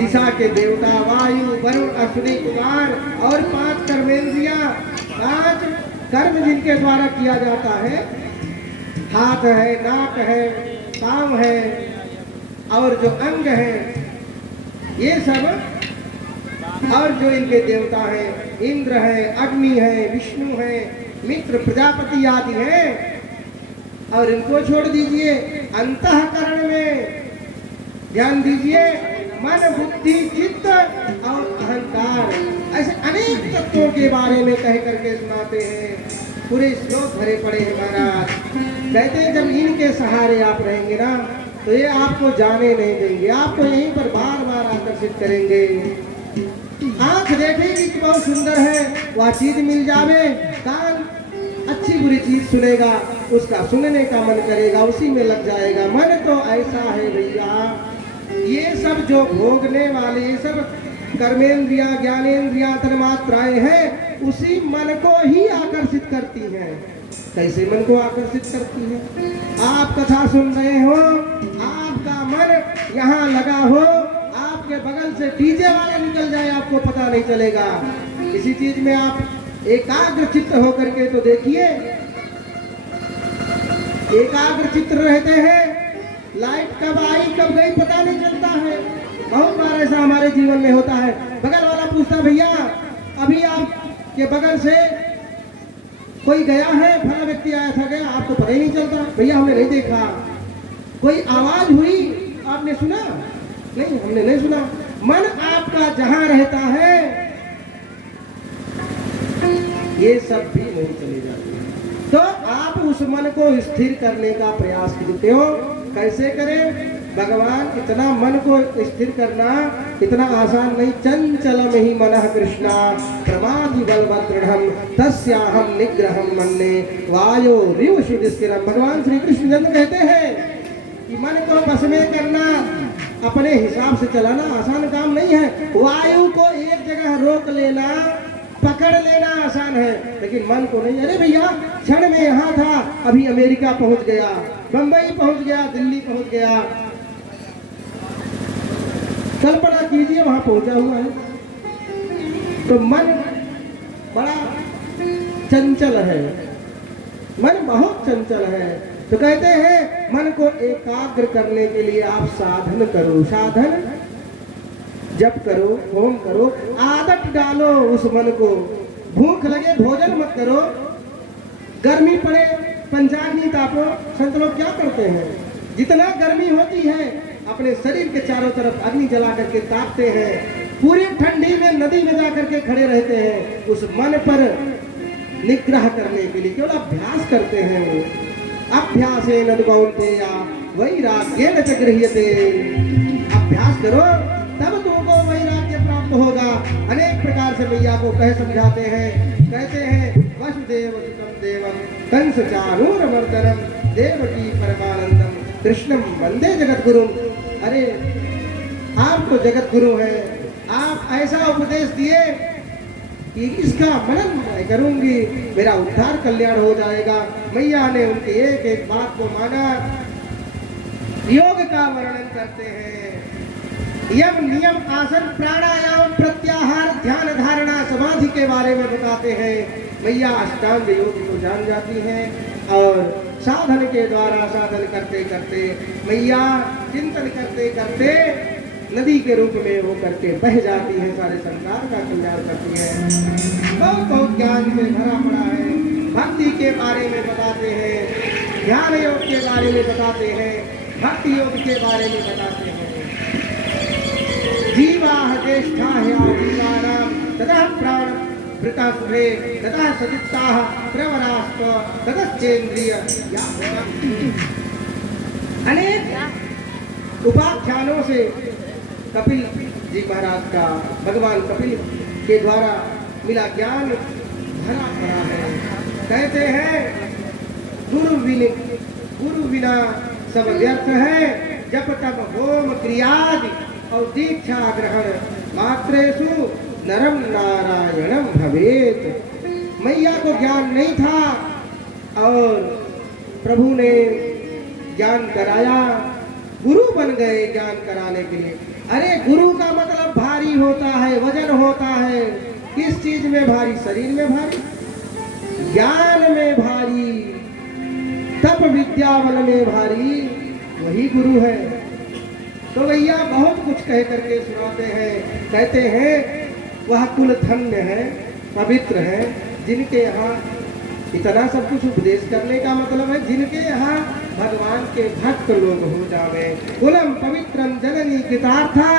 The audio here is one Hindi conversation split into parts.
दिशा के देवता वायु वरुण अश्विनी कुमार और 5 कर्मेंद्रिया, 5 कर्म जिनके द्वारा किया जाता है, हाथ है, नाक है, पाँव है और जो अंग है, ये सब, और जो इनके देवता हैं, इंद्र है, अग्नि है, विष्णु है, मित्र, प्रजापति आदि है। और इनको छोड़ दीजिए, अंतःकरण में ध्यान दीजिए, मन बुद्धि चित्त और अहंकार, ऐसे अनेक तत्वों के बारे में कह करके सुनाते हैं। पूरे श्लोक भरे पड़े हैं महाराज। कहते हैं जब इनके सहारे आप रहेंगे ना, तो ये आपको जाने नहीं देंगे, आपको यहीं पर बार बार आकर्षित करेंगे। आंख देखेगी कि बहुत सुंदर है, वह चीज मिल जावे, कान अच्छी बुरी चीज सुनेगा, उसका सुनने का मन करेगा, उसी में लग जाएगा। मन तो ऐसा है भैया, ये सब जो भोगने वाले, ये सब कर्मेंद्रिया, ज्ञानेंद्रिया, तन्मात्राएं हैं, उसी मन को ही आकर्षित करती हैं। कैसे मन को आकर्षित करती है? आप कथा सुन रहे हो, आपका मन यहाँ लगा हो, आपके बगल से डीजे वाला निकल जाए, आपको पता नहीं चलेगा। इसी चीज में आप एकाग्र चित्त होकर के तो देखिए, एकाग्र चित्त रहते हैं, लाइट कब आई कब गई पता नहीं चलता है। बहुत बार ऐसा हमारे जीवन में होता है। बगल वाला पूछता भैया अभी आपके बगल से कोई गया है, फला व्यक्ति आया था, गया, आपको पता ही नहीं चलता। भैया हमने नहीं देखा। कोई आवाज हुई, आपने सुना? नहीं, हमने नहीं सुना। मन आपका जहां रहता है, ये सब भी नहीं चले जाते हैं। तो आप उस मन को स्थिर करने का प्रयास करते हो। कैसे करें भगवान? इतना मन को स्थिर करना इतना आसान नहीं। चंचलम ही मनः कृष्णा प्रमादि बलवदृढ़ं तस्याहं निग्रहं मन्ये वायो रिवशुदिस्किरं। भगवान श्री कृष्ण चंद्र कहते हैं कि मन को बस में करना, अपने हिसाब से चलाना आसान काम नहीं है। वायु को एक जगह रोक लेना, पकड़ लेना आसान है, लेकिन मन को नहीं। अरे भैया क्षण में यहाँ था, अभी अमेरिका पहुंच गया, बंबई पहुंच गया, दिल्ली पहुंच गया। कल्पना कीजिए वहां पहुंचा हुआ है। तो मन बड़ा चंचल है, मन बहुत चंचल है। तो कहते हैं मन को एकाग्र करने के लिए आप साधन करो। साधन जप करो, होम करो, आदत डालो उस मन को। भूख लगे भोजन मत करो, गर्मी पड़े पंचाग्नि तापो। संत लोग क्या करते हैं? जितना गर्मी होती है अपने शरीर के चारों तरफ अग्नि जला करके तापते हैं, पूरी ठंडी में नदी में जा करके खड़े रहते हैं। उस मन पर निग्रह करने के लिए केवल अभ्यास करते हैं। अभ्यासेन कौन्तेय वैराग्येन च गृह्यते। अभ्यास करो तब तुमको वैराग्य प्राप्त होगा। अनेक प्रकार से मैया को कह समझाते हैं। कहते हैं वसुदेव सुतं देवं कंस चाणूरमर्दनं देवकी परमानंदम कृष्णम वंदे जगत गुरु। अरे आप तो जगत गुरु हैं, आप ऐसा उपदेश दिए कि इसका मनन मैं करूंगी, मेरा उद्धार कल्याण हो जाएगा। मैया ने उनके एक एक बात को माना। योग का वर्णन करते हैं, यम नियम आसन प्राणायाम प्रत्याहार ध्यान धारणा समाधि के बारे में बताते हैं। मैया अष्टांग योग को जान जाती हैं और साधन के द्वारा साधन करते करते मैया चिंतन करते करते नदी के रूप में वो करके बह जाती है, सारे संसार का कल्याण करती है। बहुत बहुत ज्ञान से भरा पड़ा है। भक्ति के बारे में बताते हैं, ध्यान योग के बारे में बताते हैं, भक्ति योग के बारे में बताते हैं। जीवाः ज्येष्ठाः जीवानां ततः प्राण वृता शुभे ततः सचित्ताः प्रवरास्व ततश्चेन्द्रिय। अनेक उपाख्यानों से कपिल जी महाराज का, भगवान कपिल के द्वारा मिला ज्ञान भरा पड़ा है। कहते हैं गुरु बिना सब व्यर्थ है, जब तक होम क्रियादि और दीक्षा ग्रहण मात्रेषु नरम नारायणम भवेत। मैया को ज्ञान नहीं था और प्रभु ने ज्ञान कराया, गुरु बन गए ज्ञान कराने के लिए। अरे गुरु का मतलब भारी होता है, वजन होता है। किस चीज में भारी? शरीर में भारी, ज्ञान में भारी, तप विद्या बल में भारी, वही गुरु है। तो भैया बहुत कुछ कह करके सुनाते हैं। कहते हैं वह कुल धन्य है, पवित्र है, जिनके यहाँ इतना सब कुछ उपदेश करने का मतलब है जिनके यहाँ भगवान के भक्त लोग हो जावे। कुलम पवित्रम जननी कृतार्था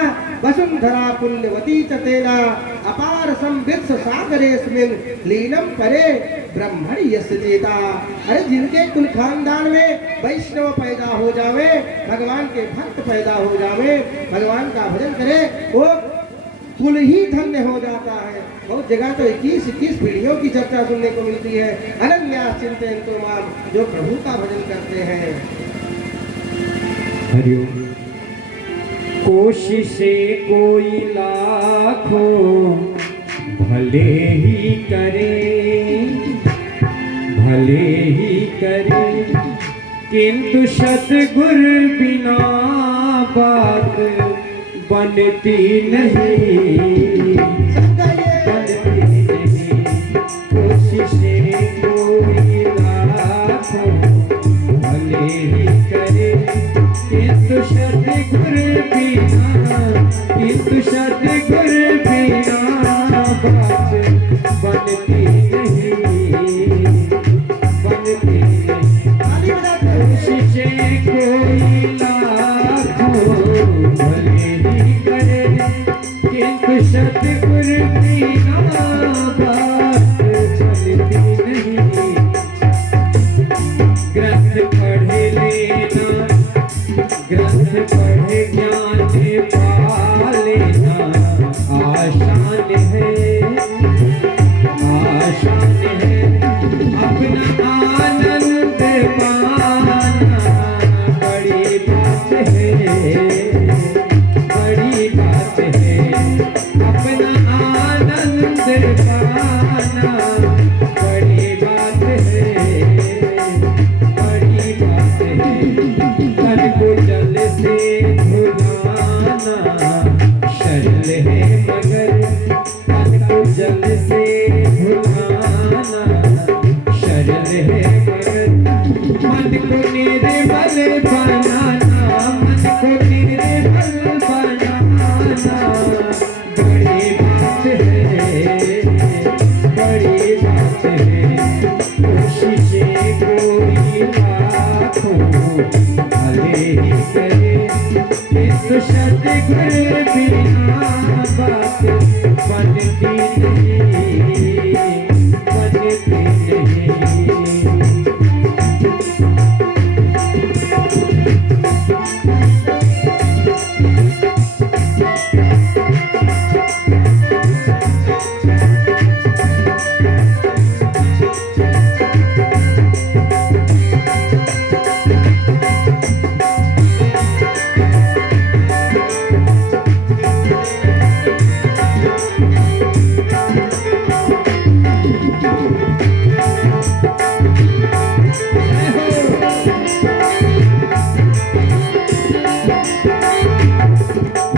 वसुंधरा पुण्यवती च तेना अपार संवित्स सागरेस्मिन लीनम परे ब्रह्मणि यस्य चेता। अरे जिनके कुल खानदान में वैष्णव पैदा हो जावे, भगवान के भक्त पैदा हो जावे, भगवान का भजन करे, वो कुल ही धन्य हो जाता है। बहुत जगह तो 21 पीढ़ियों की चर्चा सुनने को मिलती है। अनन्या चिंतयन्तो माम, जो प्रभु का भजन करते हैं। हरिओम। कोशिशें कोई लाखों भले ही करे, भले ही करे, किंतु सतगुर बिना बात बनती नहीं, बनती नहीं। कोशिशें कोई लाखों भले ही करे, किंतु सतगुर बिना, किंतु सतगुर बिना बात बनती नहीं, बनती नहीं। कोशिशें कोई लाखों भले ही करे, किंतु सतगुर बिना बात चलती नहीं। ग्रंथ पढ़े लेना, ग्रंथ पढ़े ज्ञान पा लेना आसान है, आसान है। अपना आनंद पाना बड़ी बात है, बड़ी बात है। अपना आनंद पाना बड़ी बात है, बड़ी बात है। तन को जल से धुलाना सरल है मगर, तन को जल से धुलाना सरल है मगर, मन को निर्मल बनाना, मन को निर्मल बनाना बड़ी बात है, बड़ी बात है। कोशिशें कोई लाखों भले ही करे, किंतु सतगुर बिना बात बनती नहीं, बनती नहीं।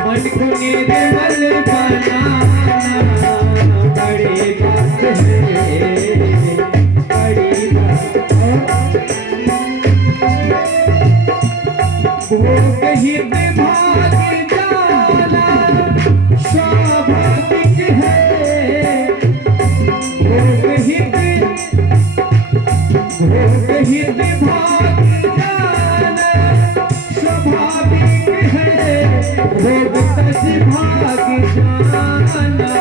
मन को निर्मल बनाना बड़ी बात है, बड़ी बात। भोग हित भाग जाना स्वाभाविक है, भोग हित भाग जाना स्वाभाविक है, भोग तस भाग जाना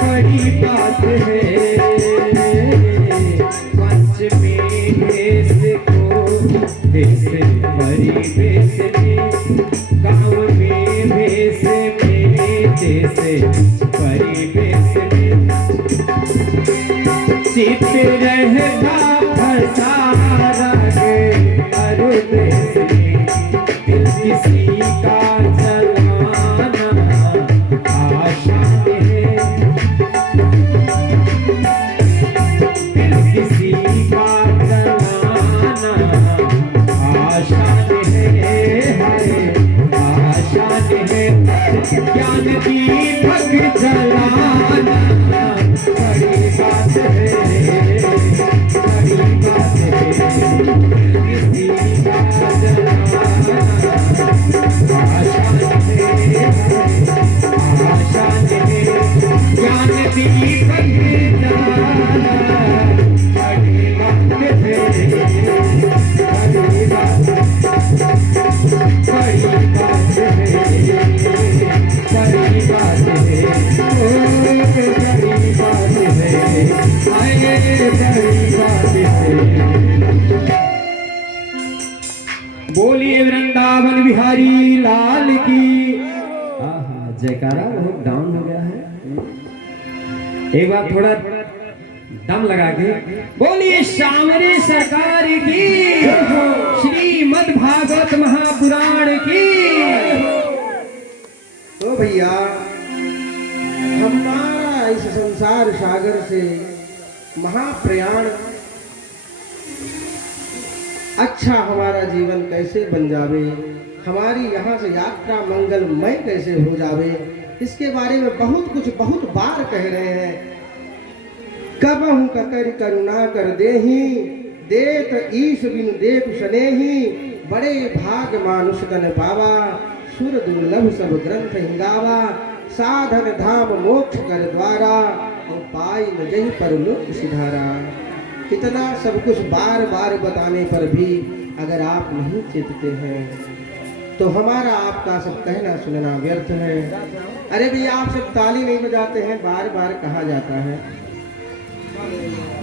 बड़ी बात है। पंच में भेष को भेष परिवेश में, गाँव में भेष में देश परिवेश में, चित रहता फसारा हर देश में, दिल किसी का जलाना आसान है, दिल किसी का जलाना आसान है, आसान है। ज्ञान दीपक जलाना बड़ी बात है, बड़ी बात है। किसी का जलाना आसान है, आसान है। ज्ञान दीपक जलाना बड़ी बात है, बड़ी बात, बड़ी बात है, बड़ी बात है, ओ बड़ी बात है, आए बड़ी बात है। बोलिए वृंदावन बिहारी लाल की। आहा, जयकारा बहुत डाउन हो गया है। एक बार थोड़ा दम लगा के बोलिए सामने सरकार की, श्रीमद् भागवत महापुराण की। तो भैया हमारा इस संसार सागर से महाप्रयाण अच्छा हमारा जीवन कैसे बन जावे, हमारी यहाँ से यात्रा मंगलमय कैसे हो जावे, इसके बारे में बहुत कुछ बहुत बार कह रहे हैं। कबहु ककर करुणा कर देही, देत ईश बिनु देख सनेही, बड़े भाग मानुष तन पावा, सुर दुर्लभ सब ग्रंथ हिंगावा, साधन धाम मोक्ष कर द्वारा, पाई न जही परलोक सिधारा। इतना सब कुछ बार बार बताने पर भी अगर आप नहीं चेतते हैं तो हमारा आपका सब कहना सुनना व्यर्थ है। अरे भैया आप सब ताली नहीं बजाते हैं, बार बार कहा जाता है,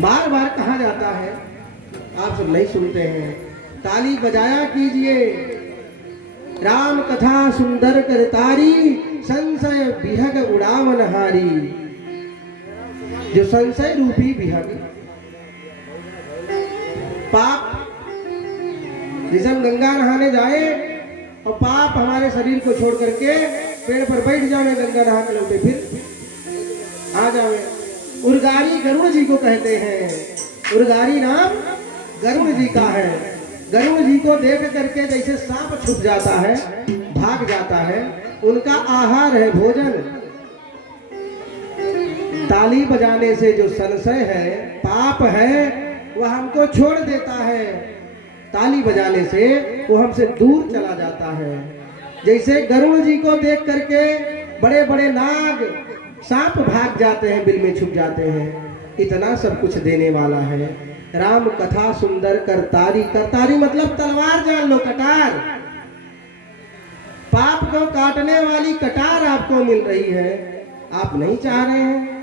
बार बार कहा जाता है, आप सब नहीं सुनते हैं। ताली बजाया कीजिए। राम कथा सुंदर कर तारी, संशय बिहग उड़ावन हारी। जो संशय रूपी बिहग पाप, जैसे हम गंगा नहाने जाए और पाप हमारे शरीर को छोड़ करके पेड़ पर बैठ जाए, गंगा नहा के लौटे फिर आ जाए। उर्गारी गरुड़ जी को कहते हैं, उर्गारी नाम गरुड़ जी का है। गरुड़ जी को देख करके जैसे सांप छुप जाता है, भाग जाता है, उनका आहार है भोजन। ताली बजाने से जो संशय है, पाप है, वह हमको छोड़ देता है। ताली बजाने से वो हमसे दूर चला जाता है। जैसे गरुड़ जी को देख करके बड़े बड़े नाग सांप भाग जाते हैं, बिल में छुप जाते हैं, इतना सब कुछ देने वाला है। राम कथा सुंदर करतारी, करतारी मतलब तलवार जान लो, कटार। पाप को काटने वाली कटार आपको मिल रही है, आप नहीं चाह रहे हैं।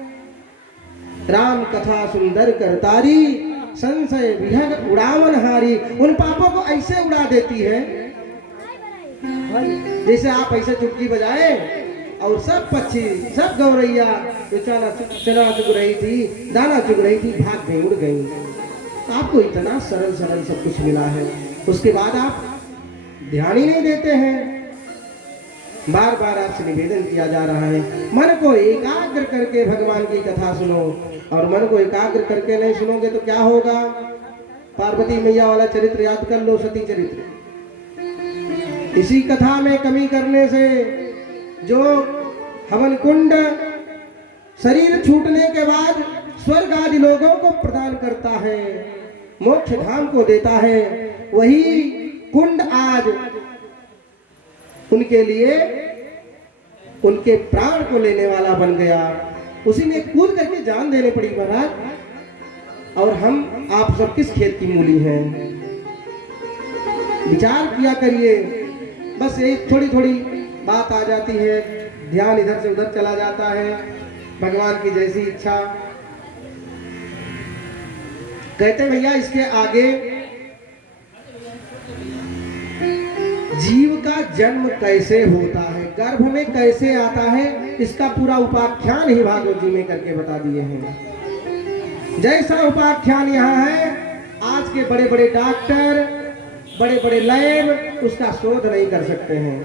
राम कथा सुंदर करतारी, संशय विहग उड़ावन हारी। उन पापों को ऐसे उड़ा देती है जैसे आप ऐसे चुटकी बजाए और सब पक्षी, सब गौरैया जो चना चुग रही थी, दाना चुग रही थी, भाग गई, उड़ गई। आपको इतना सरल सरल सब कुछ मिला है, उसके बाद आप ध्यान ही नहीं देते हैं। बार बार आपसे निवेदन किया जा रहा है, मन को एकाग्र करके भगवान की कथा सुनो। और मन को एकाग्र करके नहीं सुनोगे तो क्या होगा? पार्वती मैया वाला चरित्र याद कर लो, सती चरित्र। इसी कथा में कमी करने से जो हवन कुंड शरीर छूटने के बाद स्वर्ग आदि लोगों को प्रदान करता है, मोक्ष धाम को देता है, वही कुंड आज उनके लिए उनके प्राण को लेने वाला बन गया। उसी में कूद करके जान देने पड़ी महाराज। और हम आप सब किस खेत की मूली हैं? विचार किया करिए। बस एक थोड़ी थोड़ी बात आ जाती है, ध्यान इधर से उधर चला जाता है, भगवान की जैसी इच्छा। कहते भैया इसके आगे जीव का जन्म कैसे होता है, गर्भ में कैसे आता है, इसका पूरा उपाख्यान ही भागवत जी में करके बता दिए हैं। जैसा उपाख्यान यहाँ है, आज के बड़े बड़े डॉक्टर, बड़े बड़े लैब उसका शोध नहीं कर सकते हैं।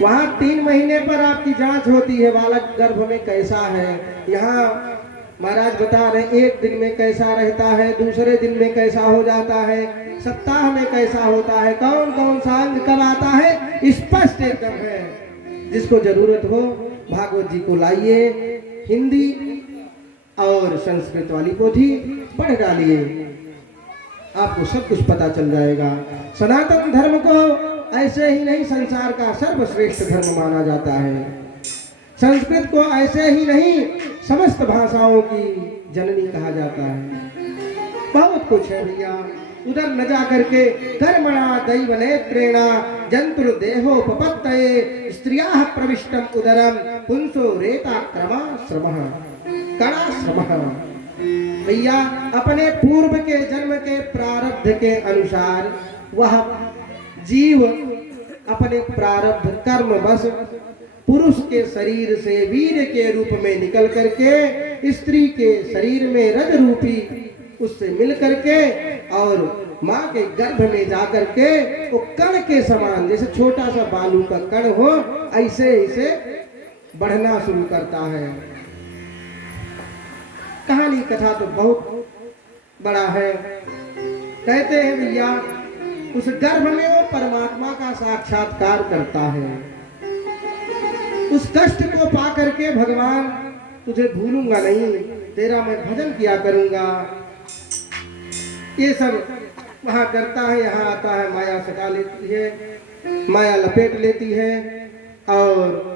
वहाँ 3 महीने पर आपकी जांच होती है, बालक गर्भ में कैसा है। यहाँ महाराज बता रहे 1 दिन में कैसा रहता है, दूसरे दिन में कैसा हो जाता है, सप्ताह में कैसा होता है, कौन कौन सा अंग कब आता है, स्पष्ट एकदम है। जिसको जरूरत हो भागवत जी को लाइए, हिंदी और संस्कृत वाली पोथी पढ़ डालिए, आपको सब कुछ पता चल जाएगा। सनातन धर्म को ऐसे ही नहीं संसार का सर्वश्रेष्ठ धर्म माना जाता है। संस्कृत को ऐसे ही नहीं समस्त भाषाओं की जननी कहा जाता है। बहुत कुछ है भैया। उधर न जा करके कर्मणा दैव नेत्रेणा जंतुर्देहोपपत्तये स्त्रियाः प्रविष्टम उदरम पुंसो रेता क्रमाश्रमः कणाश्रमः। भैया अपने पूर्व के जन्म के प्रारब्ध के अनुसार वह जीव अपने प्रारब्ध कर्म बस पुरुष के शरीर से वीर के रूप में निकल करके स्त्री के शरीर में रज रूपी उससे मिल करके और माँ के गर्भ में जा करके वो कण के समान, जैसे छोटा सा बालू का कण हो, ऐसे ऐसे बढ़ना शुरू करता है। कहानी कथा तो बहुत बड़ा है। कहते हैं भैया उस गर्भ में वो परमात्मा का साक्षात्कार करता है। उस कष्ट को पा करके भगवान तुझे भूलूंगा नहीं, तेरा मैं भजन किया करूंगा, ये सब वहां करता है। यहाँ आता है, माया सता लेती है, माया लपेट लेती है और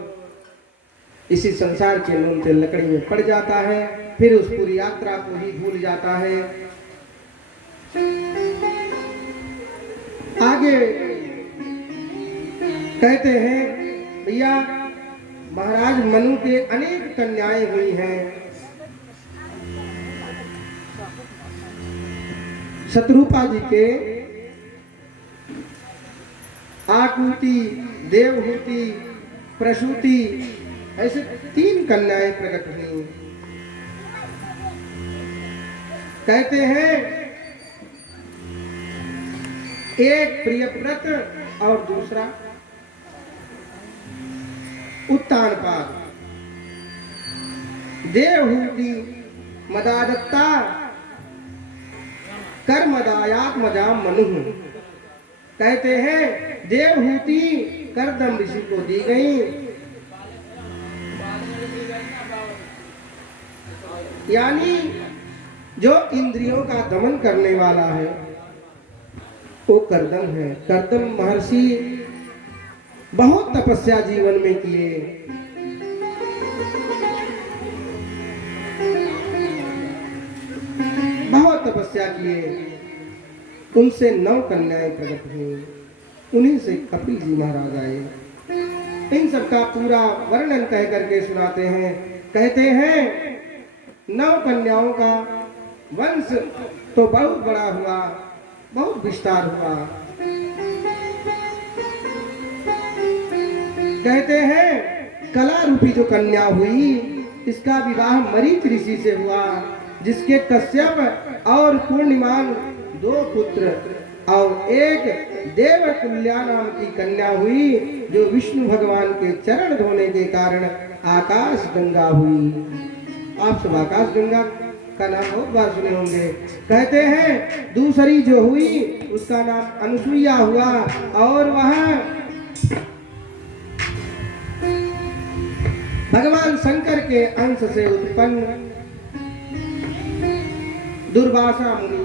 इसी संसार के नून से लकड़ी में पड़ जाता है। फिर उस पूरी यात्रा को ही भूल जाता है। आगे कहते हैं भैया महाराज मनु के अनेक कन्याएं हुई हैं। शत्रुपा जी के आकुति, देवहूति, प्रसूति, ऐसे 3 कन्याएं प्रकट हुई। कहते हैं एक प्रियव्रत और दूसरा उत्तानपाद। देवहूति मदादत्ता कर्मदायात्मजा मनु। कहते हैं देवहूति करदम ऋषि को दी गई, यानी जो इंद्रियों का दमन करने वाला है वो करदम है। करदम महर्षि बहुत तपस्या जीवन में किए। बहुत तपस्या किए, उनसे 9 कन्याएं प्रकट हुई। उन्हीं से कपिल जी महाराज आए। इन सब का पूरा वर्णन कह करके सुनाते हैं। कहते हैं 9 कन्याओं का वंश तो बहुत बड़ा हुआ, बहुत विस्तार हुआ। कहते हैं कला रूपी जो कन्या हुई, इसका विवाह मरीच ऋषि से हुआ, जिसके कश्यप और पूर्णिमान 2 पुत्र और एक देवतुल्या नाम की कन्या हुई, जो विष्णु भगवान के चरण धोने के कारण आकाश गंगा हुई। आप सब आकाश गंगा का नाम बहुत बार सुने होंगे। कहते हैं दूसरी जो हुई उसका नाम अनुसुईया हुआ, और वह भगवान शंकर के अंश से उत्पन्न दुर्वासा मुनि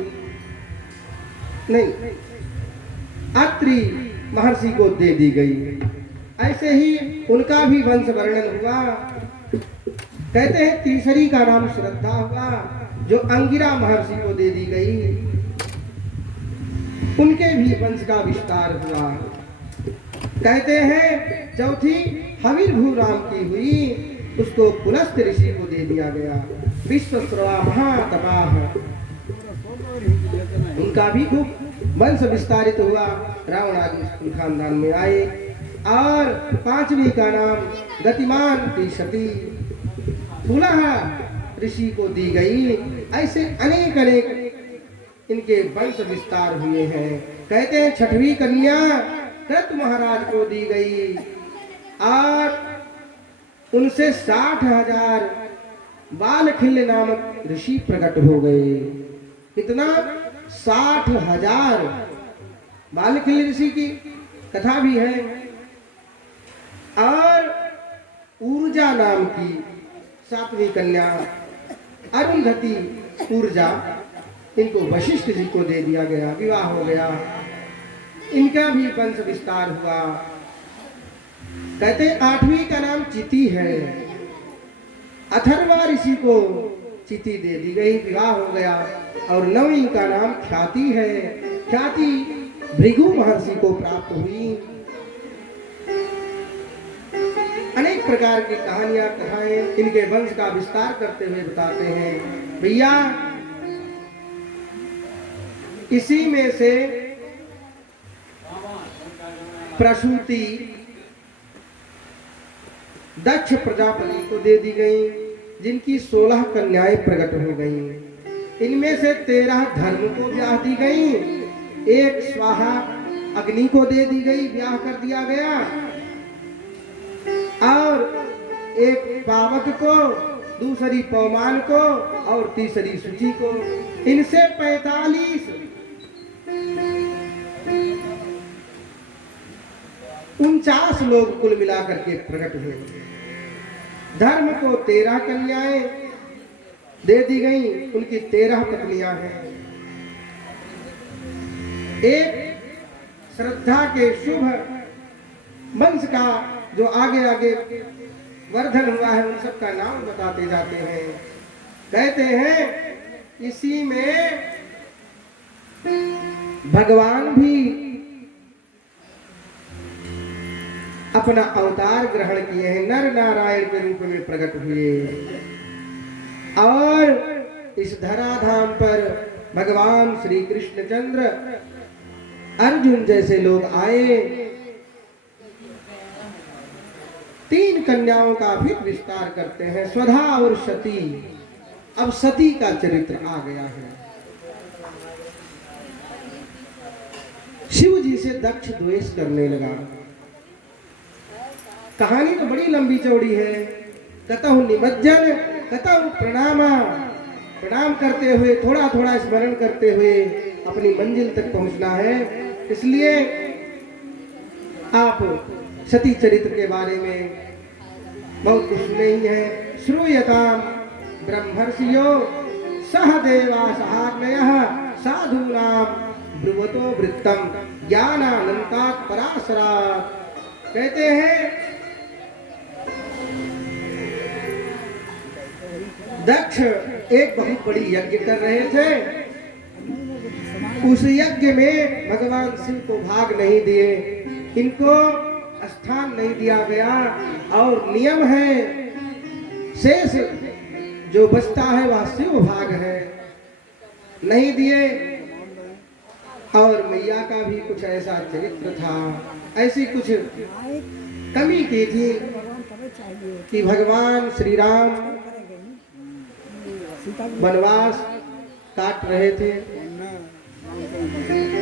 नहीं अत्रि महर्षि को दे दी गई। ऐसे ही उनका भी वंश वर्णन हुआ। कहते हैं तीसरी का नाम श्रद्धा हुआ, जो अंगिरा महर्षि को दे दी गई। उनके भी वंश का विस्तार हुआ। कहते हैं चौथी हविर्भू राम की हुई, उसको पुलस्त्य ऋषि को दे दिया गया। विश्वश्रवा महातपाह, उनका भी खूब वंश विस्तारित हुआ। रावण आदि खानदान में आए। और 5वीं का नाम गतिमान की सती पुनः ऋषि को दी गई। ऐसे अनेक अनेक इनके वंश विस्तार हुए हैं। कहते हैं 6वीं कन्या कृत महाराज को दी गई, और उनसे 60,000 बालखिल्य नामक ऋषि प्रकट हो गए। कितना? 60,000 बालखिल्य ऋषि की कथा भी है। और ऊर्जा नाम की 7वीं कन्या अरुंधति ऊर्जा, इनको वशिष्ठ जी को दे दिया गया, विवाह हो गया, इनका भी वंश विस्तार हुआ। कहते 8वीं का नाम चिति है, अथर्वा ऋषि को चिति दे दी गई, विवाह हो गया। और 9वीं का नाम ख्याति है, ख्याति भृगु महर्षि को प्राप्त हुई। अनेक प्रकार की कहानियां कथाएं इनके वंश का विस्तार करते हुए बताते हैं। भैया इसी में से प्रसूति दक्ष प्रजापति को दे दी गई, जिनकी 16 कन्याएं प्रकट हो गईं। इनमें से 13 धर्म को ब्याह दी गई, एक स्वाहा अग्नि को दे दी गई, ब्याह कर दिया गया, और एक पावक को, दूसरी पौमान को और तीसरी शुचि को। इनसे 49 लोग कुल मिलाकर के प्रकट हुए। धर्म को 13 कन्याएं दे दी गई, उनकी 13 पत्नियां हैं। एक श्रद्धा के शुभ वंश का जो आगे आगे वर्धन हुआ है, उन सब का नाम बताते जाते हैं। कहते हैं इसी में भगवान भी अपना अवतार ग्रहण किए हैं, नर नारायण के रूप में प्रकट हुए। और इस धराधाम पर भगवान श्री कृष्णचंद्र, अर्जुन जैसे लोग आए। 3 कन्याओं का फिर विस्तार करते हैं, स्वधा और सती। अब सती का चरित्र आ गया है। शिव जी से दक्ष द्वेष करने लगा। कहानी तो बड़ी लंबी चौड़ी है। कतहु निमज्जन, कतहु प्रणामा। प्रणाम करते हुए, थोड़ा थोड़ा स्मरण करते हुए अपनी मंजिल तक पहुंचना है। इसलिए आप सती चरित्र के बारे में बहुत कुछ सुने ही है। श्रूयताम ब्रह्मर्षियो सह देवा सहाग्नयः साधूनाम ब्रुवतो वृत्तम ज्ञानानंतात् पराशरात्। कहते हैं दक्ष एक बहुत बड़ी यज्ञ कर रहे थे। उस यज्ञ में भगवान शिव को भाग नहीं दिए, इनको स्थान नहीं दिया गया। और नियम है, शेष जो बचता है वह शिव भाग है, नहीं दिए। और मैया का भी कुछ ऐसा चरित्र था, ऐसी कुछ कमी की थी कि भगवान श्री राम वनवास काट रहे थे,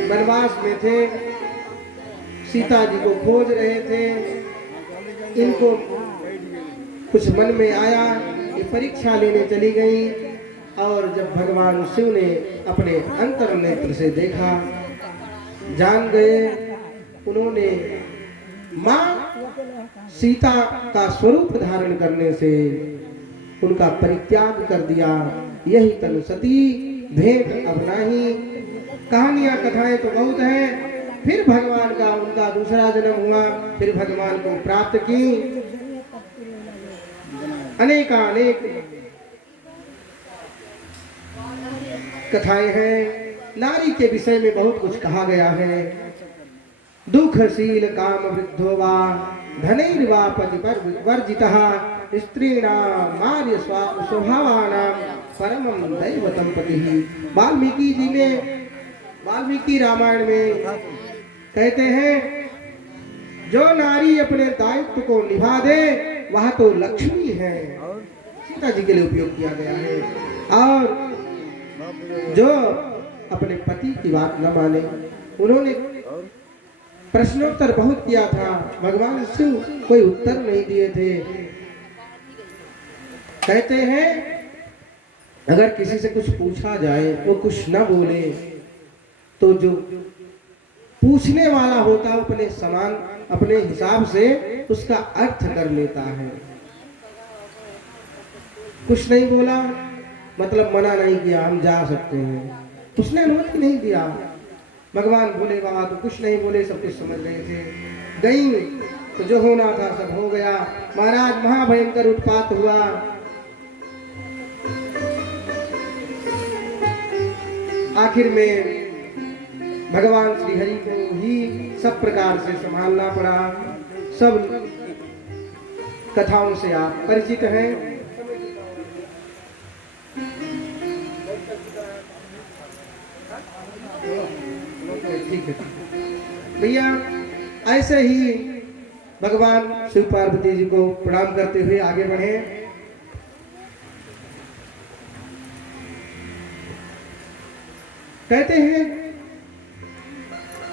वनवास में थे, सीता जी को खोज रहे थे। इनको कुछ मन में आया, ये परीक्षा लेने चली गई। और जब भगवान शिव ने अपने अंतर नेत्र से देखा, जान गए। उन्होंने मां सीता का स्वरूप धारण करने से उनका परित्याग कर दिया। यही तनु सती भेंट अब नाही। कहानियां कथाएं तो बहुत हैं। फिर भगवान का उनका दूसरा जन्म हुआ, फिर भगवान को प्राप्त की। अनेक कथाएं हैं। नारी के विषय में बहुत कुछ कहा गया है। दुखशील काम वृद्धो वा धनैर्वा पतिवर्जितः स्त्रीणां मार्य स्वभावानां परमं दैवतं पतिः। वाल्मीकि जी ने वाल्मीकि रामायण में कहते हैं, जो नारी अपने दायित्व को निभा दे वह तो लक्ष्मी है। सीता जी के लिए उपयोग किया गया है। और जो अपने पति की बात न माने, उन्होंने प्रश्नोत्तर बहुत किया था, भगवान शिव कोई उत्तर नहीं दिए थे। कहते हैं अगर किसी से कुछ पूछा जाए वो कुछ न बोले तो जो पूछने वाला होता है अपने समान अपने हिसाब से उसका अर्थ कर लेता है। कुछ नहीं बोला, मतलब मना नहीं किया, हम जा सकते हैं। उसने अनुमति नहीं दिया। भगवान भोले बाबा तो कुछ नहीं बोले, सब कुछ समझ रहे थे। गई तो जो होना था सब हो गया। महाराज महाभयंकर उत्पात हुआ। आखिर में भगवान श्री हरि को ही सब प्रकार से संभालना पड़ा। सब कथाओं से आप परिचित हैं। ठीक है भैया, ऐसे ही भगवान शिव पार्वती जी को प्रणाम करते हुए आगे बढ़े। कहते हैं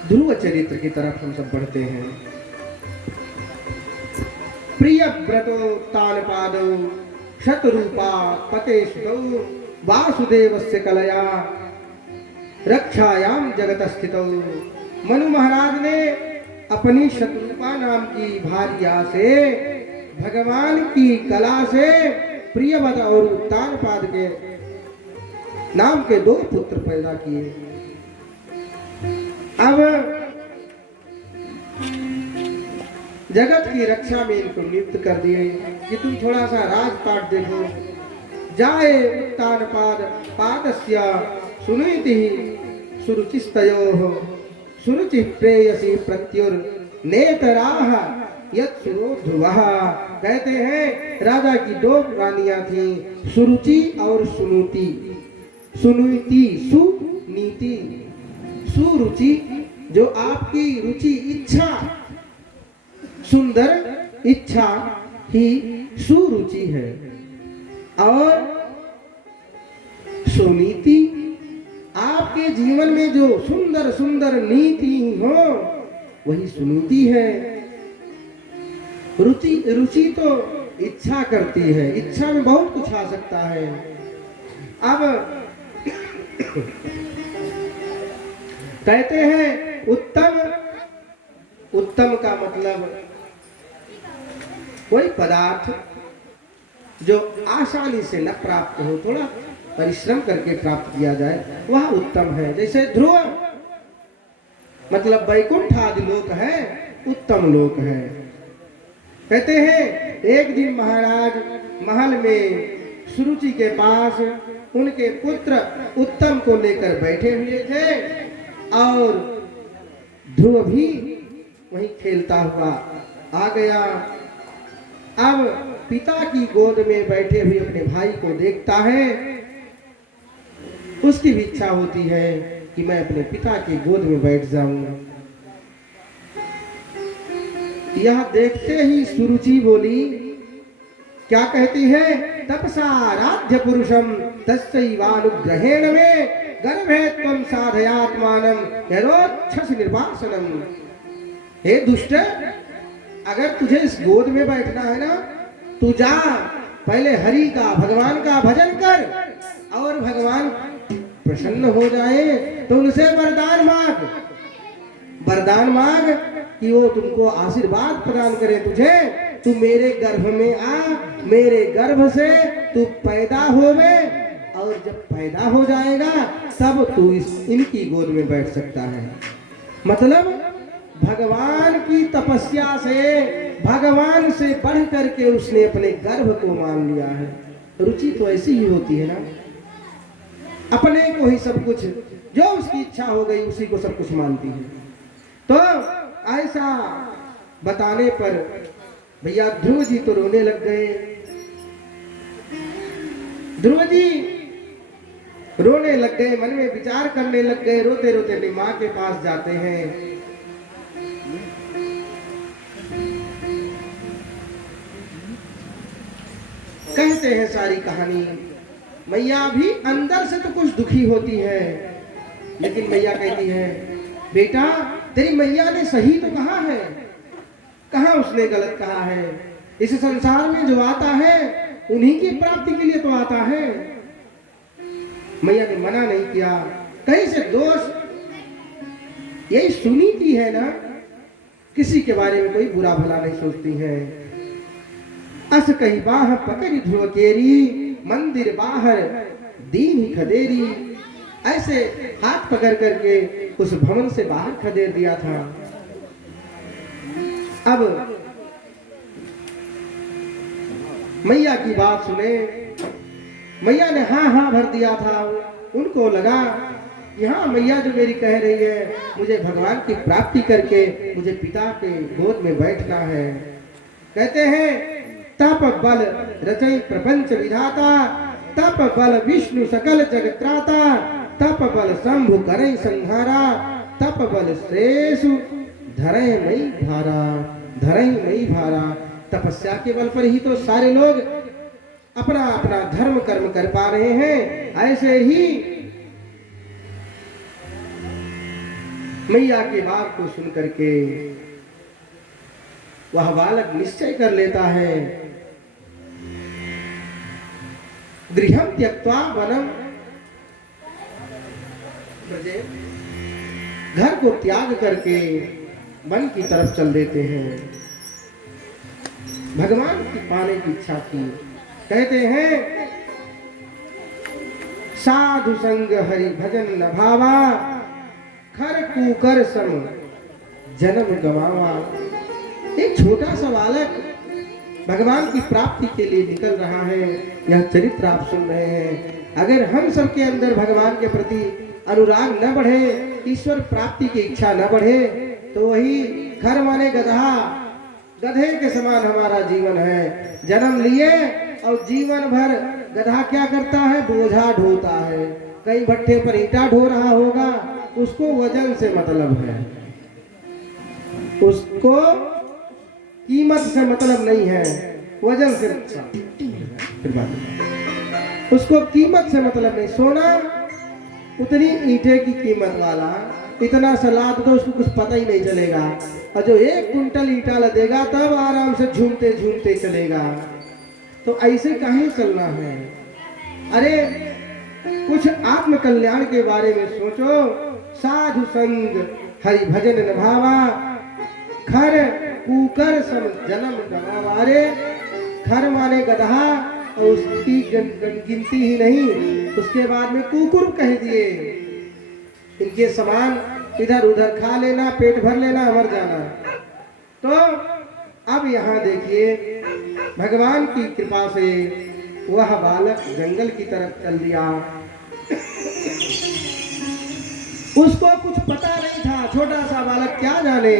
ध्रुव चरित्र की तरफ हम सब बढ़ते हैं। प्रिय व्रतो तान पादौ शतरूपा पते सुतौ वासुदेवस्य कलया रक्षायाम जगत स्थितौ। मनु महाराज ने अपनी शत्रुपा नाम की भार्या से भगवान की कला से प्रियव्रत और उत्तानपाद के नाम के 2 पुत्र पैदा किए। अब जगत की रक्षा में इनको नियुक्त कर दिए कि तुम थोड़ा सा राजपाट देखो। जाए उत्तानपाद पादस्य सुनीति सुरुचिस्तयोः सुरुचि प्रेयसी प्रत्युर नेतराह यत् सुरो ध्रुवः। कहते हैं राजा की 2 रानियां थीं, सुरुचि और सुनीति। सुनीति सुनीति, सुरुचि जो आपकी रुचि इच्छा, सुंदर इच्छा ही सुरुचि है, और सुनीति आपके जीवन में जो सुंदर सुंदर नीति हो वही सुनीति है। रुचि तो इच्छा करती है, इच्छा में बहुत कुछ आ सकता है। अब कहते हैं उत्तम, उत्तम का मतलब कोई पदार्थ जो आसानी से न प्राप्त हो, थोड़ा परिश्रम करके प्राप्त किया जाए, वह उत्तम है। जैसे ध्रुव मतलब वैकुंठ आदि लोक है, उत्तम लोक है। कहते हैं एक दिन महाराज महल में सुरुचि के पास उनके पुत्र उत्तम को लेकर बैठे हुए थे, और ध्रुव भी वहीं खेलता हुआ आ गया। अब पिता की गोद में बैठे हुए अपने भाई को देखता है, उसकी भी इच्छा होती है कि मैं अपने पिता की गोद में बैठ जाऊं। यह देखते ही सुरुचि बोली, क्या कहती है? तपसाराध्य पुरुषम तस्यैवानुग्रहेण में गर्भे त्वं साधयात्मानं यरोच्छस निर्वासनम। हे दुष्ट, अगर तुझे इस गोद में बैठना है ना, तू जा पहले हरि का, भगवान का भजन कर, और भगवान प्रसन्न हो जाए तो उनसे वरदान मांग। वरदान मांग कि वो तुमको आशीर्वाद प्रदान करे तुझे, तू मेरे गर्भ में आ, मेरे गर्भ से तू पैदा होवे, और जब पैदा हो जाएगा तब तू इनकी गोद में बैठ सकता है। मतलब भगवान की तपस्या से, भगवान से बढ़ करके उसने अपने गर्भ को मान लिया है। रुचि तो ऐसी ही होती है ना, अपने को ही सब कुछ, जो उसकी इच्छा हो गई उसी को सब कुछ मानती है। तो ऐसा बताने पर भैया ध्रुव जी तो रोने लग गए। ध्रुव जी रोने लग गए, मन में विचार करने लग गए, रोते रोते अपनी माँ के पास जाते हैं। कहते हैं सारी कहानी। मैया भी अंदर से तो कुछ दुखी होती है, लेकिन मैया कहती है, बेटा तेरी मैया ने सही तो कहा है, कहाँ उसने गलत कहा है। इस संसार में जो आता है उन्हीं की प्राप्ति के लिए तो आता है। मैया ने मना नहीं किया, कहीं से दोष, यही सुनीति है ना, किसी के बारे में कोई बुरा भला नहीं सोचती है। अस कही बाह पकड़ी ध्रुव केरी मंदिर बाहर दीन ही खदेरी, ऐसे हाथ पकड़ करके उस भवन से बाहर खदेड़ दिया था। अब मैया की बात सुने, मैया ने हाँ हाँ भर दिया था। उनको लगा कि हाँ, मैया जो मेरी कह रही है, मुझे भगवान की प्राप्ति करके मुझे पिता के गोद में बैठना है। कहते हैं तप बल रचई प्रपंच विधाता, तप बल विष्णु सकल जगत्राता, तप बल शंभु करई संहारा, तप बल श्रेषु धरय मई भारा, धरई मई भारा। तपस्या के बल पर ही तो सारे लोग अपना अपना धर्म कर्म कर पा रहे हैं। ऐसे ही मैया की बात को सुन करके वह बालक निश्चय कर लेता है, गृहं त्यक्त्वा वनम ब्रजे, घर को त्याग करके वन की तरफ चल देते हैं। भगवान की पाने की इच्छा थी। कहते हैं साधु संग हरि भजन न भावा, खर कूकर सम जन्म गवावा। एक छोटा सा बालक भगवान की प्राप्ति के लिए निकल रहा है। यह चरित्र आप सुन रहे हैं। अगर हम सबके अंदर भगवान के प्रति अनुराग न बढ़े, ईश्वर प्राप्ति की इच्छा न बढ़े, तो वही खर माने गधा, गधे के समान हमारा जीवन है। जन्म लिए और जीवन भर गधा क्या करता है? बोझा ढोता है। कहीं भट्ठे पर ईंटा ढो रहा होगा, उसको वजन से मतलब है, उसको कीमत से मतलब नहीं है, वजन से। उसको कीमत से मतलब नहीं। सोना उतनी ईंटे की कीमत वाला, इतना सलाद दो उसको कुछ पता ही नहीं चलेगा। और जो 1 कुंटल ईंटा लदेगा तब आराम से झूमते झूमते चलेगा। तो ऐसे कहीं चलना है? अरे कुछ आत्म कल्याण के बारे में सोचो। साधु संग हरि भजन न भावा, खर कूकर सम जन्म गवावा। रे खर माने गधा, और उसकी गिनती ही नहीं, उसके बाद में कुकुर कह दिए। इनके समान इधर उधर खा लेना, पेट भर लेना, मर जाना। तो अब यहाँ देखिए, भगवान की कृपा से वह बालक जंगल की तरफ चल दिया। उसको कुछ पता नहीं था, छोटा सा बालक क्या जाने।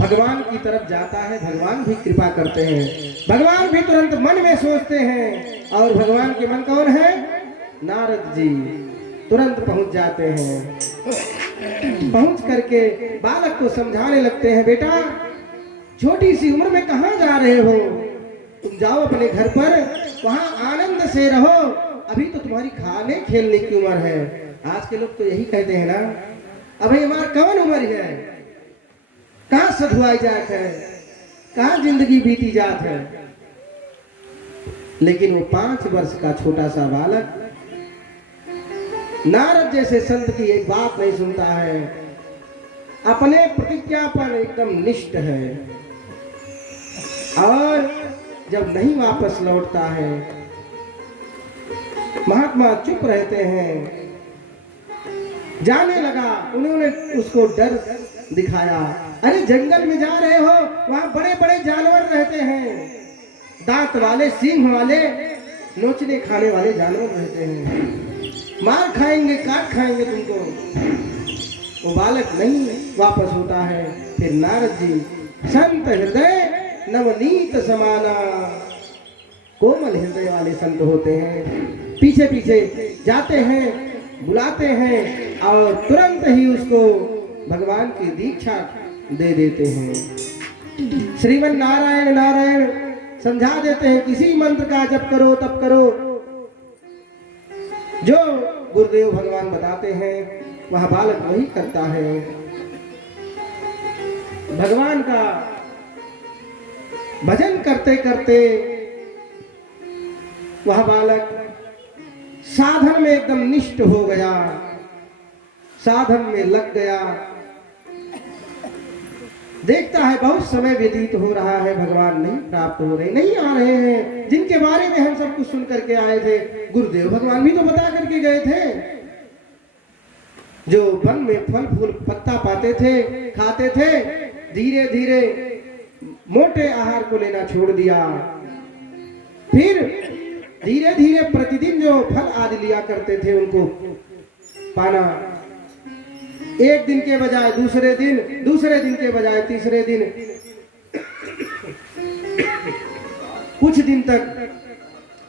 भगवान की तरफ जाता है, भगवान भी कृपा करते हैं। भगवान भी तुरंत मन में सोचते हैं, और भगवान के मन कौन है? नारद जी तुरंत पहुंच जाते हैं। पहुंच करके बालक को समझाने लगते हैं, बेटा छोटी सी उम्र में कहाँ जा रहे हो? तुम जाओ अपने घर पर, वहां आनंद से रहो। अभी तो तुम्हारी खाने खेलने की उम्र है। आज के लोग तो यही कहते हैं ना, अभी हमारा कौन उम्र है? कहाँ सधुआई जात है, कहाँ जिंदगी बीती जात है। लेकिन वो 5 वर्ष का छोटा सा बालक नारद जैसे संत की एक बात नहीं सुनता है, अपने प्रतिज्ञा पर एकदम निष्ठ है, और जब नहीं वापस लौटता है, महात्मा चुप रहते हैं। जाने लगा, उन्होंने उसको डर दिखाया। अरे जंगल में जा रहे हो, वहां बड़े बड़े जानवर रहते हैं, दांत वाले, सींग वाले, नोचने खाने वाले जानवर रहते हैं, मार खाएंगे, काट खाएंगे तुमको। वो बालक नहीं वापस होता है। फिर नारद जी संत हृदय नवनीत समाना, कोमल हृदय वाले संत होते हैं, पीछे पीछे जाते हैं, बुलाते हैं, और तुरंत ही उसको भगवान की दीक्षा दे देते हैं। श्रीमन नारायण नारायण समझा देते हैं। किसी मंत्र का जप करो, तप करो, जो गुरुदेव भगवान बताते हैं वह बालक वही करता है। भगवान का भजन करते करते वह बालक साधन में एकदम निष्ठ हो गया, साधन में लग गया। देखता है बहुत समय व्यतीत हो रहा है, भगवान नहीं प्राप्त हो रहे, नहीं आ रहे हैं। जिनके बारे में हम सब कुछ सुन करके आए थे, गुरुदेव भगवान भी तो बता करके गए थे, जो वन में फल फूल पत्ता पाते थे, खाते थे, धीरे धीरे मोटे आहार को लेना छोड़ दिया। फिर धीरे धीरे प्रतिदिन जो फल आदि लिया करते थे उनको पाना, एक दिन के बजाय दूसरे दिन, दूसरे दिन के बजाय तीसरे दिन, कुछ दिन तक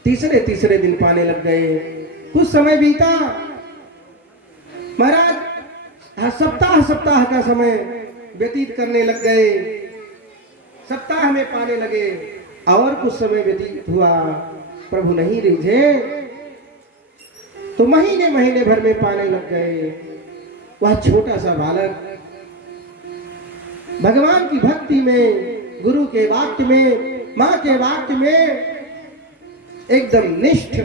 तीसरे दिन पाने लग गए। कुछ समय बीता, महाराज सप्ताह सप्ताह का समय व्यतीत करने लग गए, सप्ताह में पाने लगे। और कुछ समय व्यतीत हुआ, प्रभु नहीं रिझे तो महीने महीने भर में पाने लग गए। वह छोटा सा बालक भगवान की भक्ति में, गुरु के वाक्य में, माँ के वाक्य में एकदम निष्ठ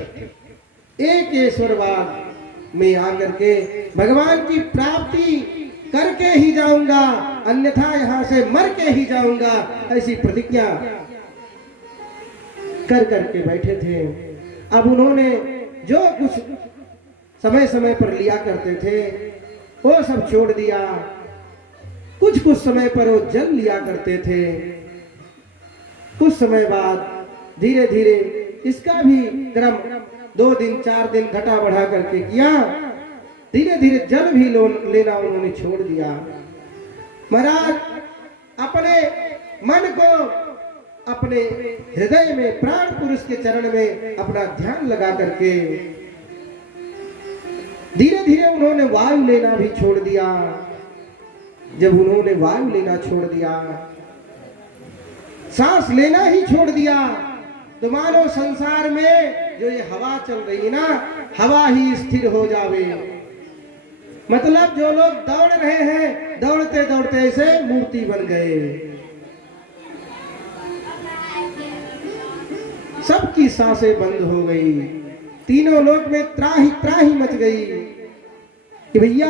एक ईश्वरवाद में आकर के भगवान की प्राप्ति करके ही जाऊंगा, अन्यथा यहां से मर के ही जाऊंगा, ऐसी प्रतिज्ञा कर करके बैठे थे। अब उन्होंने जो कुछ समय समय पर लिया करते थे वो सब छोड़ दिया। कुछ कुछ समय पर वो जल लिया करते थे, कुछ समय बाद धीरे धीरे इसका भी क्रम 2 दिन 4 दिन घटा बढ़ा करके किया। धीरे धीरे जल भी लेना उन्होंने छोड़ दिया। महाराज अपने मन को अपने हृदय में, प्राण पुरुष के चरण में अपना ध्यान लगा करके धीरे धीरे उन्होंने वायु लेना भी छोड़ दिया। जब उन्होंने वायु लेना छोड़ दिया, सांस लेना ही छोड़ दिया, तो मानो संसार में जो ये हवा चल रही ना, हवा ही स्थिर हो जावे। मतलब जो लोग दौड़ रहे हैं, दौड़ते दौड़ते ऐसे मूर्ति बन गए। सबकी सांसें बंद हो गई, तीनों लोक में त्राही मच गई कि भैया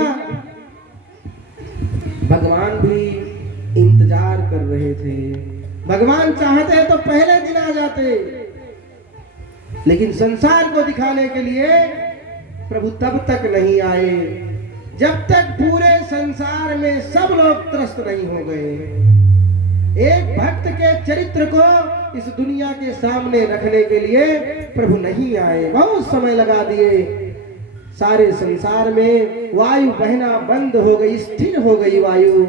भगवान भी इंतजार कर रहे थे। भगवान चाहते तो पहले दिन आ जाते, लेकिन संसार को दिखाने के लिए प्रभु तब तक नहीं आए जब तक पूरे संसार में सब लोग त्रस्त नहीं हो गए। एक भक्त के चरित्र को इस दुनिया के सामने रखने के लिए प्रभु नहीं आए। बहुत समय लगा दिए। सारे संसार में वायु बहना बंद हो गई, स्थिर हो गई वायु।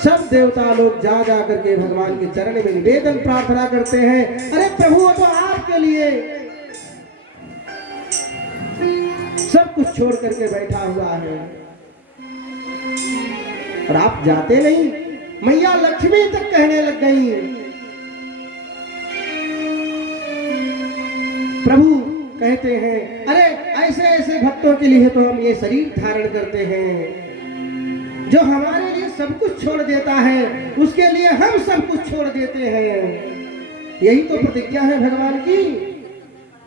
सब देवता लोग जा जा करके भगवान के चरण में निवेदन प्रार्थना करते हैं, अरे प्रभु वो तो आपके लिए सब कुछ छोड़ करके बैठा हुआ है और आप जाते नहीं। मैया लक्ष्मी तक कहने लग गई, प्रभु कहते हैं अरे ऐसे ऐसे भक्तों के लिए तो हम ये शरीर धारण करते हैं, जो हमारे लिए सब कुछ छोड़ देता है उसके लिए हम सब कुछ छोड़ देते हैं। यही तो प्रतिज्ञा है भगवान की।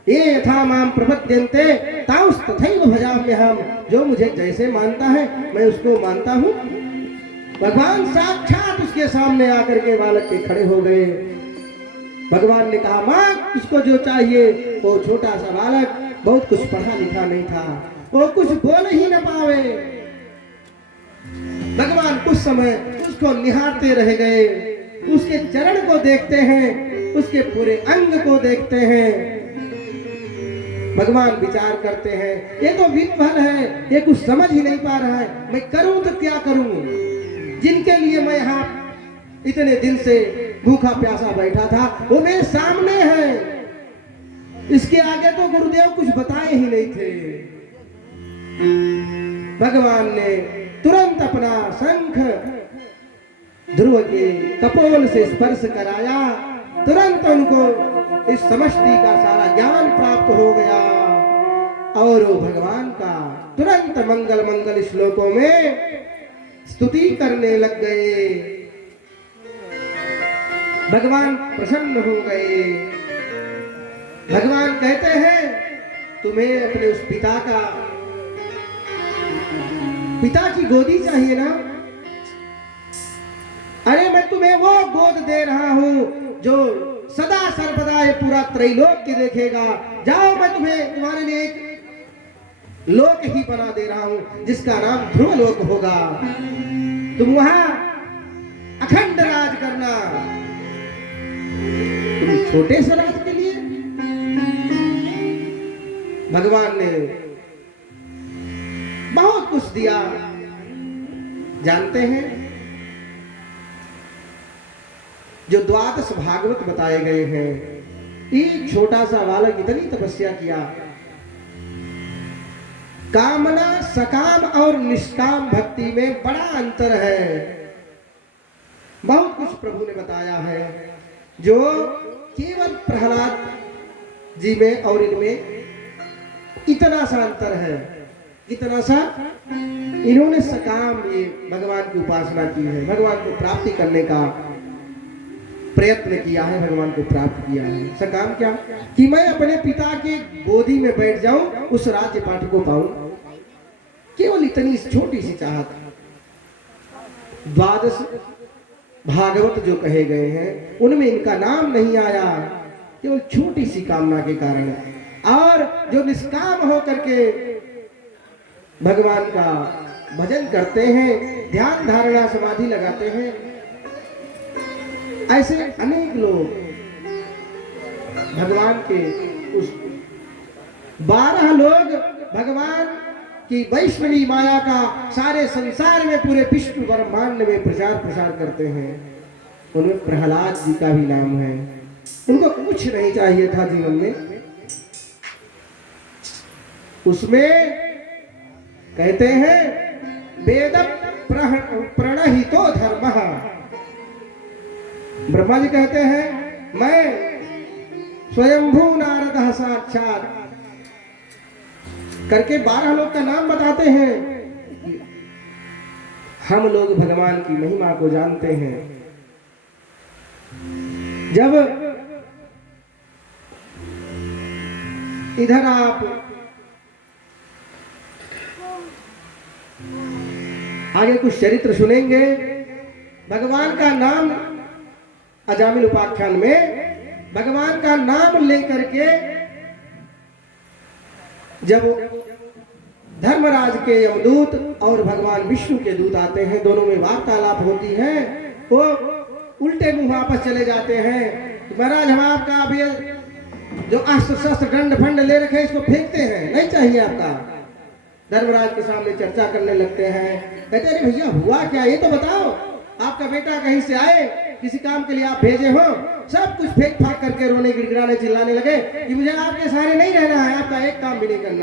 ये यथा माम प्रपद्यन्ते ताउस तथैव भजाम्यहम्। जो मुझे जैसे मानता है मैं उसको मानता हूँ। भगवान साक्षात उसके सामने आकर के बालक के खड़े हो गए। भगवान ने कहा माँ उसको जो चाहिए। वो छोटा सा बालक, बहुत कुछ पढ़ा लिखा नहीं था, वो कुछ बोल ही न पावे। भगवान कुछ समय उसको निहारते रह गए, उसके चरण को देखते हैं, उसके पूरे अंग को देखते हैं। भगवान विचार करते हैं ये तो विफल है, ये कुछ समझ ही नहीं पा रहा है, मैं करूं तो क्या करूं। जिनके लिए मैं यहाँ इतने दिन से भूखा प्यासा बैठा था वो मेरे सामने है, इसके आगे तो गुरुदेव कुछ बताए ही नहीं थे। भगवान ने तुरंत अपना शंख ध्रुव के कपोल से स्पर्श कराया, तुरंत उनको इस समष्टि का सारा ज्ञान प्राप्त हो गया और वो भगवान का तुरंत मंगल मंगल श्लोकों में स्तुति करने लग गए। भगवान प्रसन्न हो गए। भगवान कहते हैं तुम्हें अपने उस पिता की गोदी चाहिए ना, दे रहा हूँ जो सदा सर्वदा ये पूरा त्रैलोक्य देखेगा। जाओ, मैं तुम्हें तुम्हारे लिए एक लोक ही बना दे रहा हूँ जिसका नाम ध्रुव लोक होगा। तुम वहां अखंड राज करना। तुम छोटे से राज के लिए भगवान ने बहुत कुछ दिया। जानते हैं, जो द्वादश भागवत बताए गए हैं, एक छोटा सा बालक इतनी तपस्या किया। कामना सकाम और निष्काम भक्ति में बड़ा अंतर है। बहुत कुछ प्रभु ने बताया है जो केवल प्रहलाद जी में और इनमें इतना सा अंतर है। इतना सा इन्होंने सकाम ये भगवान की उपासना की है, भगवान को प्राप्ति करने का प्रयत्न किया है, भगवान को प्राप्त किया है। सकाम क्या कि मैं अपने पिता के गोदी में बैठ जाऊं, उस राज्य पाठ को पाऊं। केवल इतनी छोटी सी चाहत। द्वादश भागवत जो कहे गए हैं उनमें इनका नाम नहीं आया, केवल छोटी सी कामना के कारण। और जो निष्काम होकर के भगवान का भजन करते हैं, ध्यान धारणा समाधि लगाते हैं, ऐसे अनेक लोग भगवान के उस 12 लोग भगवान की वैष्णवी माया का सारे संसार में, पूरे विश्व ब्रह्मांड में प्रचार प्रसार करते हैं। उनमें प्रहलाद जी का भी नाम है। उनको कुछ नहीं चाहिए था जीवन में। उसमें कहते हैं वेद प्रणहितो धर्म। ब्रह्मा जी कहते हैं मैं स्वयंभू नारद साक्षात करके 12 लोग का नाम बताते हैं। हम लोग भगवान की महिमा को जानते हैं। जब इधर आप आगे कुछ चरित्र सुनेंगे। भगवान का नाम अजामिल उपाख्यान में भगवान का नाम लेकर के जब धर्मराज के यमदूत और भगवान विष्णु के दूत आते हैं, दोनों में वार्तालाप होती है। वो उल्टे मुंह वापस चले जाते हैं। महाराज हम आपका अभी जो अस्त्र शस्त्र दंड फंड ले रखे इसको फेंकते हैं, नहीं चाहिए आपका। धर्मराज के सामने चर्चा करने लगते हैं। कहते अरे भैया हुआ क्या, ये तो बताओ। आपका बेटा कहीं से आए, किसी काम के लिए आप भेजे हो, सब कुछ फेंक फाक करके रोने गिड़गिड़ाने चिल्लाने लगे कि मुझे आपके सहारे नहीं रहना है, आपका एक काम भी नहीं करना।